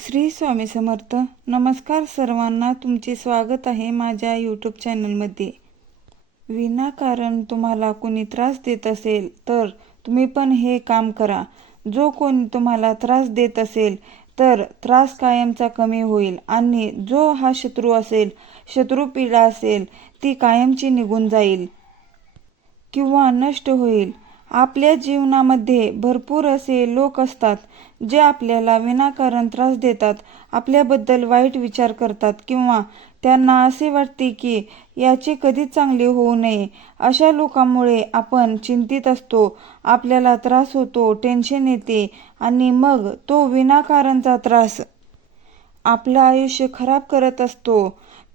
श्री स्वामी समर्थ. नमस्कार सर्वांना, तुमचे स्वागत आहे माझ्या यूट्यूब चॅनलमध्ये. विनाकारण तुम्हाला कोणी त्रास देत असेल तर तुम्ही पण हे काम करा. जो कोणी तुम्हाला त्रास देत असेल तर त्रास कायमचा कमी होईल आणि जो हा शत्रू असेल, शत्रू पीडा असेल, ती कायमची निघून जाईल किंवा नष्ट होईल. आपल्या जीवनामध्ये भरपूर असे लोक असतात जे आपल्याला विनाकारण त्रास देतात, आपल्याबद्दल वाईट विचार करतात किंवा त्यांना असे वाटते की याचे कधीच चांगले होऊ नये. अशा लोकांमुळे आपण चिंतित असतो, आपल्याला त्रास होतो, टेन्शन येते आणि मग तो विनाकारणचा त्रास आपलं आयुष्य खराब करत असतो.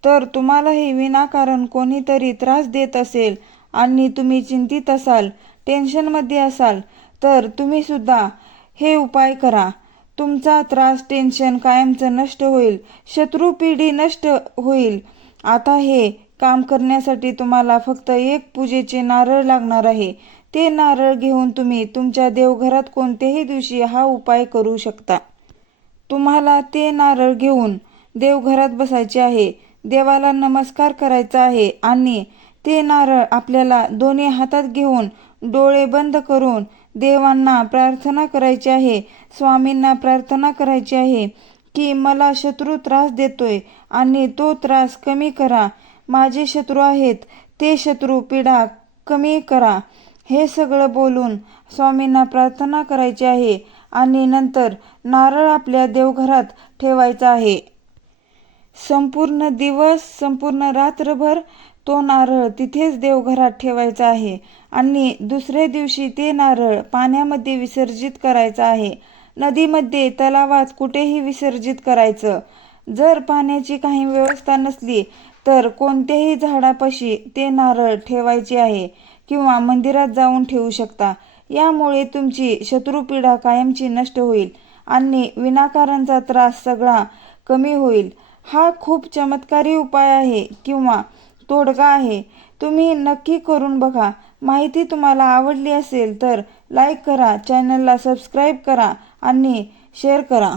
तर तुम्हालाही विनाकारण कोणीतरी त्रास देत असेल आणि तुम्ही चिंतित असाल, टेन्शनमध्ये असाल, तर तुम्ही सुद्धा हे उपाय करा. तुमचा त्रास, टेन्शन कायमचं नष्ट होईल, शत्रुपिढी नष्ट होईल. आता हे काम करण्यासाठी तुम्हाला फक्त एक पूजेचे नारळ लागणार आहे. ते नारळ घेऊन तुम्ही तुमच्या देवघरात कोणत्याही दिवशी हा उपाय करू शकता. तुम्हाला ते नारळ घेऊन देवघरात बसायचे आहे, देवाला नमस्कार करायचा आहे आणि ते नारळ आपल्याला दोन्ही हातात घेऊन डोळे बंद करून देवांना प्रार्थना करायची आहे, स्वामींना प्रार्थना करायची आहे की मला शत्रू त्रास देतोय आणि तो त्रास कमी करा. माझे शत्रू आहेत, ते शत्रू पीडा कमी करा. हे सगळं बोलून स्वामींना प्रार्थना करायची आहे आणि नंतर नारळ आपल्या देवघरात ठेवायचा आहे. संपूर्ण दिवस, संपूर्ण रात्रभर तो नारळ तिथेच देवघरात ठेवायचा आहे आणि दुसऱ्या दिवशी ते नारळ पाण्यामध्ये विसर्जित करायचं आहे. नदीमध्ये, तलावात, कुठेही विसर्जित करायचं. जर पाण्याची काही व्यवस्था नसली तर कोणत्याही झाडापाशी ते नारळ ठेवायचे आहे किंवा मंदिरात जाऊन ठेवू शकता. यामुळे तुमची शत्रुपीडा कायमची नष्ट होईल आणि विनाकारणचा त्रास सगळा कमी होईल. हा खूप चमत्कारी उपाय आहे किंवा तोडगा आहे. तुम्ही नक्की करून बघा. माहिती तुम्हाला आवडली असेल तर लाईक करा, चॅनलला सबस्क्राईब करा आणि शेअर करा.